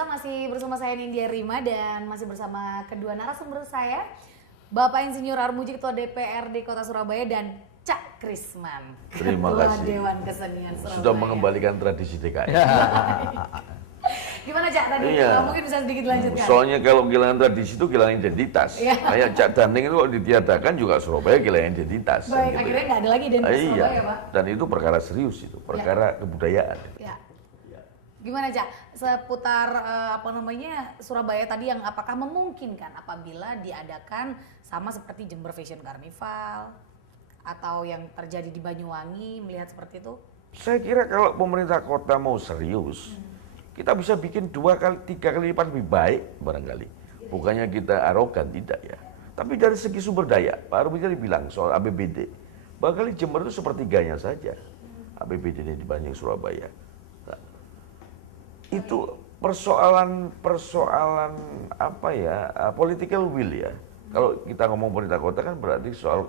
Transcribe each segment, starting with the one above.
pemirsa, masih bersama saya Nindya Rima dan masih bersama kedua narasumber saya, Bapak Insinyur Armuji, Ketua DPRD Kota Surabaya, dan Cak Krisman, Terima Ketua kasih. Dewan Kesenian Surabaya. Sudah mengembalikan tradisi DKI. Gimana Cak tadi? Iya. Mungkin bisa sedikit dilanjutkan. Soalnya kalau kehilangan tradisi itu kehilangan identitas. Iya. Kayak Cak Daneng itu kalau ditiadakan juga Surabaya kehilangan identitas. Baik, gitu. akhirnya nggak ada lagi identitas Iya. Surabaya, Pak. Dan itu perkara serius itu, perkara kebudayaan. Ya. Gimana Cak, seputar Surabaya tadi yang apakah memungkinkan apabila diadakan sama seperti Jember Fashion Carnival atau yang terjadi di Banyuwangi, melihat seperti itu? Saya kira kalau pemerintah kota mau serius, kita bisa bikin 2 kali, 3 kali lipat lebih baik barangkali. Bukannya kita arogan, tidak ya. Tapi dari segi sumber daya, Pak Armuji bilang soal APBD, barangkali Jember itu sepertiganya saja APBD-nya dibanding Surabaya. Nah, itu persoalan apa ya, political will ya. Kalau kita ngomong pemerintah kota kan berarti soal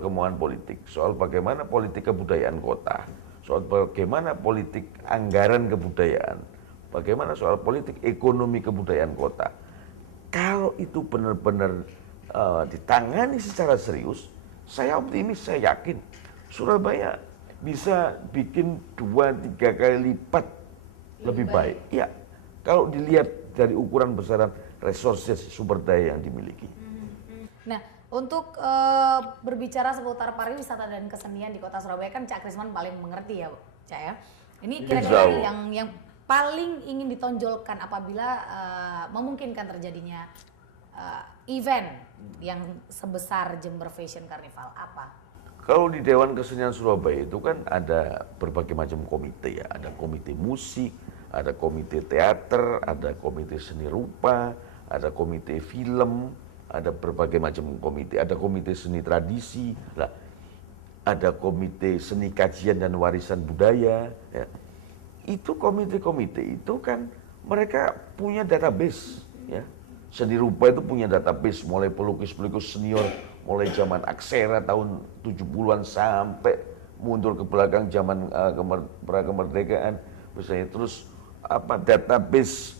kemauan politik, soal bagaimana politik kebudayaan kota, soal bagaimana politik anggaran kebudayaan, bagaimana soal politik ekonomi kebudayaan kota. Kalau itu benar-benar ditangani secara serius, saya optimis, saya yakin Surabaya bisa bikin 2-3 kali lipat lebih baik. Ya, kalau dilihat dari ukuran besaran resources sumber daya yang dimiliki. Nah, untuk berbicara seputar pariwisata dan kesenian di Kota Surabaya kan Cak Krisman paling mengerti ya, Cak ya. Ini kira-kira yang paling ingin ditonjolkan apabila memungkinkan terjadinya event yang sebesar Jember Fashion Carnival apa? Kalau di Dewan Kesenian Surabaya itu kan ada berbagai macam komite ya, ada komite musik, ada komite teater, ada komite seni rupa, ada komite film, ada berbagai macam komite, ada komite seni tradisi, lah, ada komite seni kajian dan warisan budaya. Ya. Itu komite-komite itu kan mereka punya database, ya. Seni rupa itu punya database mulai pelukis-pelukis senior mulai zaman Aksera tahun 70-an sampai mundur ke belakang zaman prakemerdekaan misalnya, terus apa database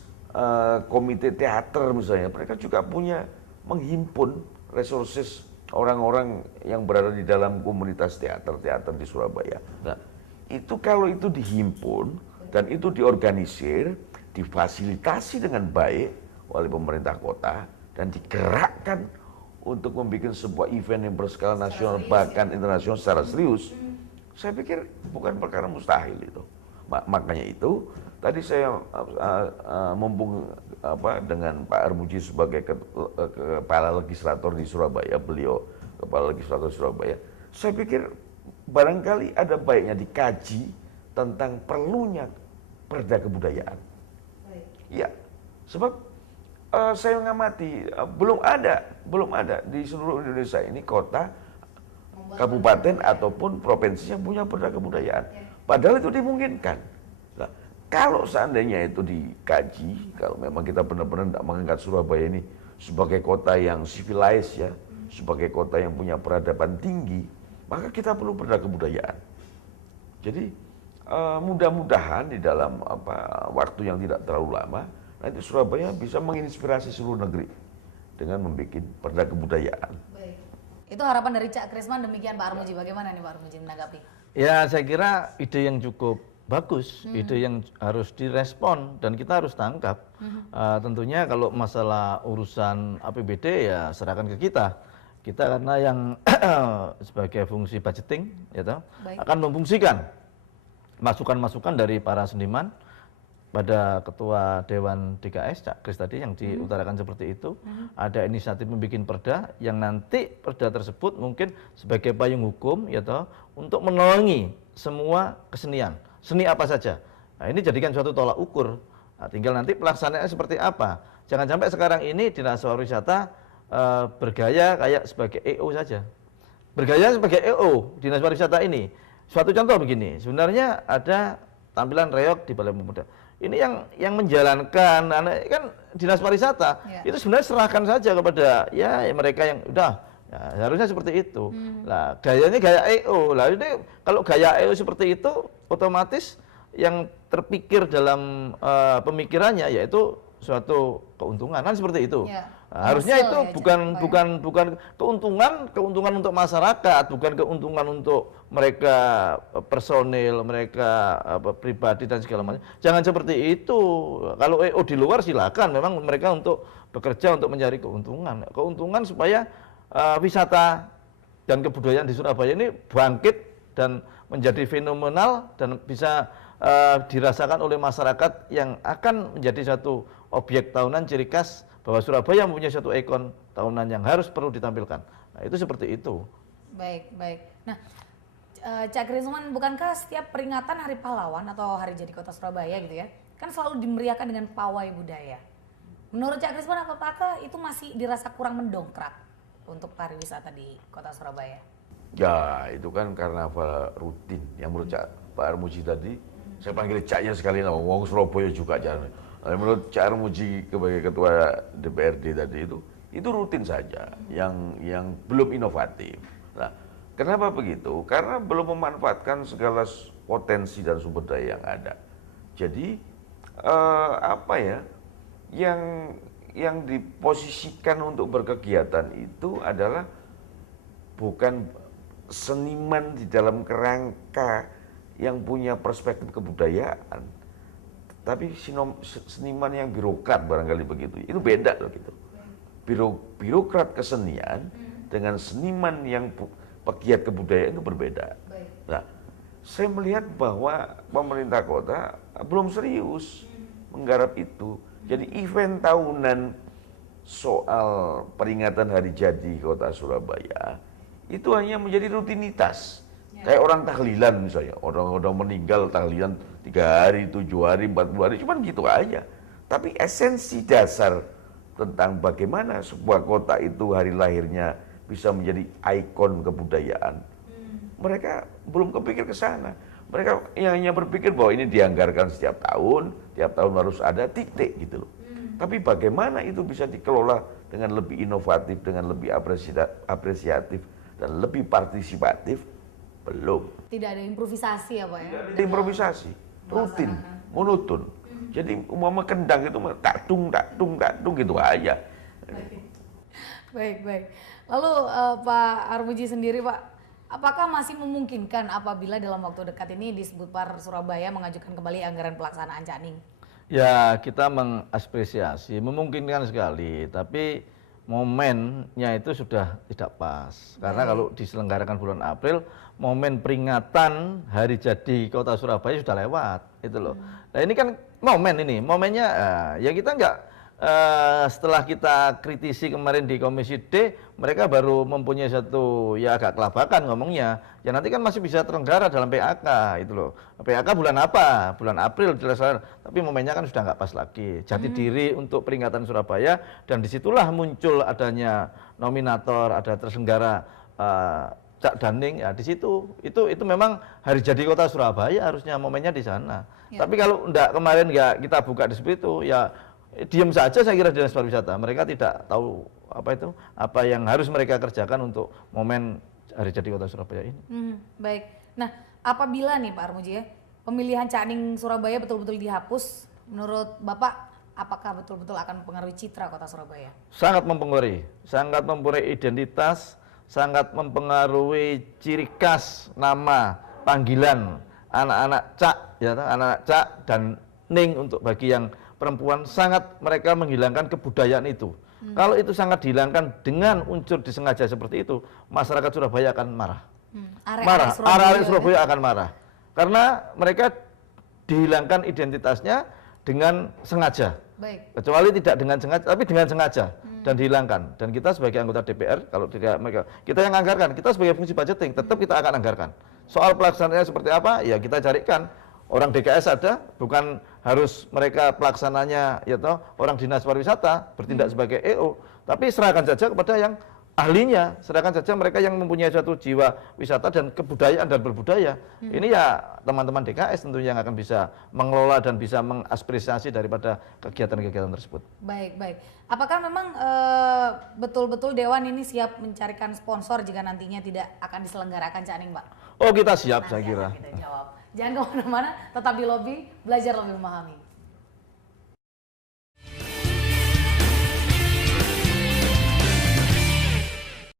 komite teater misalnya, mereka juga punya menghimpun resources orang-orang yang berada di dalam komunitas teater di Surabaya. Nah, itu kalau itu dihimpun dan itu diorganisir, difasilitasi dengan baik oleh pemerintah kota dan digerakkan untuk membuat sebuah event yang berskala nasional bahkan internasional secara serius, saya pikir bukan perkara mustahil itu. Makanya itu tadi saya mumpung dengan Pak Armuji sebagai kepala legislator di Surabaya, beliau kepala legislator Surabaya, saya pikir barangkali ada baiknya dikaji tentang perlunya perda kebudayaan. Ya, sebab saya mengamati belum ada di seluruh Indonesia ini kota, kabupaten ataupun provinsi yang punya perda kebudayaan. Padahal itu dimungkinkan. Nah, kalau seandainya itu dikaji, kalau memang kita benar-benar tidak mengangkat Surabaya ini sebagai kota yang civilized ya, sebagai kota yang punya peradaban tinggi, maka kita perlu perda kebudayaan. Jadi mudah-mudahan di dalam waktu yang tidak terlalu lama, nanti Surabaya bisa menginspirasi seluruh negeri dengan membuat perda kebudayaan. Baik. Itu harapan dari Cak Krisman, demikian Pak Armuji. Bagaimana nih Pak Armuji menanggapi? Ya, saya kira ide yang cukup bagus, ide yang harus direspon dan kita harus tangkap. Tentunya kalau masalah urusan APBD ya serahkan ke kita. Kita karena yang sebagai fungsi budgeting ya akan memfungsikan masukan-masukan dari para seniman pada Ketua Dewan DKS, Cak Kris tadi yang diutarakan seperti itu, ada inisiatif membuat perda yang nanti perda tersebut mungkin sebagai payung hukum ya toh, untuk menaungi semua kesenian, seni apa saja. Nah, ini jadikan suatu tolak ukur. Nah, tinggal nanti pelaksanaannya seperti apa. Jangan sampai sekarang ini Dinas Pariwisata bergaya kayak sebagai EO saja. Bergaya sebagai EO Dinas Pariwisata ini. Suatu contoh begini, sebenarnya ada tampilan reog di Balai Pemuda. Ini yang menjalankan kan Dinas Pariwisata itu sebenarnya serahkan saja kepada ya mereka yang udah ya, harusnya seperti itu. Lah gayanya gaya EO. Lah ini kalau gaya EO seperti itu otomatis yang terpikir dalam pemikirannya yaitu suatu keuntungan, kan seperti itu. Ya, Nah, harusnya hasil itu ya, bukan keuntungan untuk masyarakat, bukan keuntungan untuk mereka personil, mereka pribadi dan segala macam. Jangan seperti itu. Kalau EO di luar silakan, memang mereka untuk bekerja untuk mencari keuntungan. Keuntungan supaya wisata dan kebudayaan di Surabaya ini bangkit dan menjadi fenomenal dan bisa dirasakan oleh masyarakat yang akan menjadi satu objek tahunan ciri khas bahwa Surabaya mempunyai satu ikon tahunan yang harus perlu ditampilkan. Nah, itu seperti itu. Baik, baik. Nah, Cak Krisman, bukankah setiap peringatan Hari Pahlawan atau Hari Jadi Kota Surabaya gitu ya, kan selalu dimeriahkan dengan pawai budaya. Menurut Cak Krisman, apakah itu masih dirasa kurang mendongkrak untuk pariwisata di Kota Surabaya? Ya, itu kan karnaval rutin. Yang menurut Pak Armuji tadi, saya panggil Caknya sekali nama, wong Surabaya juga jangan. Nah, menurut Cak Armuji sebagai ketua DPRD tadi itu rutin saja, yang belum inovatif. Nah, kenapa begitu? Karena belum memanfaatkan segala potensi dan sumber daya yang ada. Jadi yang diposisikan untuk berkegiatan itu adalah bukan seniman di dalam kerangka yang punya perspektif kebudayaan, tapi seniman yang birokrat barangkali begitu. Itu beda loh gitu. Birokrat kesenian dengan seniman yang pegiat kebudayaan itu berbeda. Nah, saya melihat bahwa pemerintah kota belum serius menggarap itu. Jadi event tahunan soal peringatan hari jadi Kota Surabaya itu hanya menjadi rutinitas. Kayak orang tahlilan misalnya, orang meninggal tahlilan 3 hari, 7 hari, 40 hari, cuman gitu aja. Tapi esensi dasar tentang bagaimana sebuah kota itu hari lahirnya bisa menjadi ikon kebudayaan, mereka belum kepikir ke sana. Mereka hanya berpikir bahwa ini dianggarkan setiap tahun harus ada titik gitu loh. Tapi bagaimana itu bisa dikelola dengan lebih inovatif, dengan lebih apresiatif, dan lebih partisipatif, belum. Tidak ada improvisasi ya Pak ya? Tidak ada improvisasi, rutin, monoton. Jadi umpama kendang itu tak tung gitu aja. Baik, baik. Lalu Pak Armuji sendiri Pak, apakah masih memungkinkan apabila dalam waktu dekat ini Disbudpar Surabaya mengajukan kembali anggaran pelaksanaan Cakning? Ya, kita mengapresiasi, memungkinkan sekali, tapi momennya itu sudah tidak pas. Karena kalau diselenggarakan bulan April, momen peringatan hari jadi Kota Surabaya sudah lewat, itu loh. Nah ini kan momennya ya kita enggak, setelah kita kritisi kemarin di Komisi D, mereka baru mempunyai satu ya agak kelabakan ngomongnya. Ya nanti kan masih bisa terlenggara dalam PAK itu loh. PAK bulan apa? Bulan April dilaksanakan. Tapi momennya kan sudah nggak pas lagi. Jati diri untuk peringatan Surabaya, dan disitulah muncul adanya nominator, ada terselenggara Cak Daning ya di situ. Itu memang hari jadi Kota Surabaya, harusnya momennya di sana. Ya. Tapi kalau enggak kemarin nggak kita buka di situ ya diam saja saya kira Dinas Pariwisata. Mereka tidak tahu apa yang harus mereka kerjakan untuk momen hari jadi Kota Surabaya ini. Baik. Nah, apabila nih Pak Armuji ya, pemilihan Cakning Surabaya betul-betul dihapus, menurut Bapak apakah betul-betul akan mempengaruhi citra Kota Surabaya? Sangat mempengaruhi identitas, sangat mempengaruhi ciri khas, nama, panggilan anak-anak Cak, ya, anak-anak Cak dan Ning untuk bagi yang perempuan, sangat mereka menghilangkan kebudayaan itu. Kalau itu sangat dihilangkan dengan unsur disengaja seperti itu, masyarakat Surabaya akan marah. Arek-arek Surabaya akan marah. Karena mereka dihilangkan identitasnya dengan sengaja. Baik. Kecuali tidak dengan sengaja, tapi dengan sengaja dan dihilangkan. Dan kita sebagai anggota DPR, kalau tidak mereka, kita yang anggarkan, kita sebagai fungsi budgeting, tetap kita akan anggarkan. Soal pelaksanaannya seperti apa, ya kita carikan. Orang DKS ada, bukan harus mereka pelaksananya, ya toh, orang Dinas Pariwisata bertindak sebagai EO, tapi serahkan saja kepada yang ahlinya, serahkan saja mereka yang mempunyai suatu jiwa wisata dan kebudayaan dan berbudaya. Ini ya teman-teman DKS tentunya yang akan bisa mengelola dan bisa mengapresiasi daripada kegiatan-kegiatan tersebut. Baik, baik. Apakah memang betul-betul Dewan ini siap mencarikan sponsor jika nantinya tidak akan diselenggarakan Cakning, Pak? Oh, kita siap, saya kira. Kita jawab. Jangan kemana-mana, tetap di lobby, belajar lebih memahami.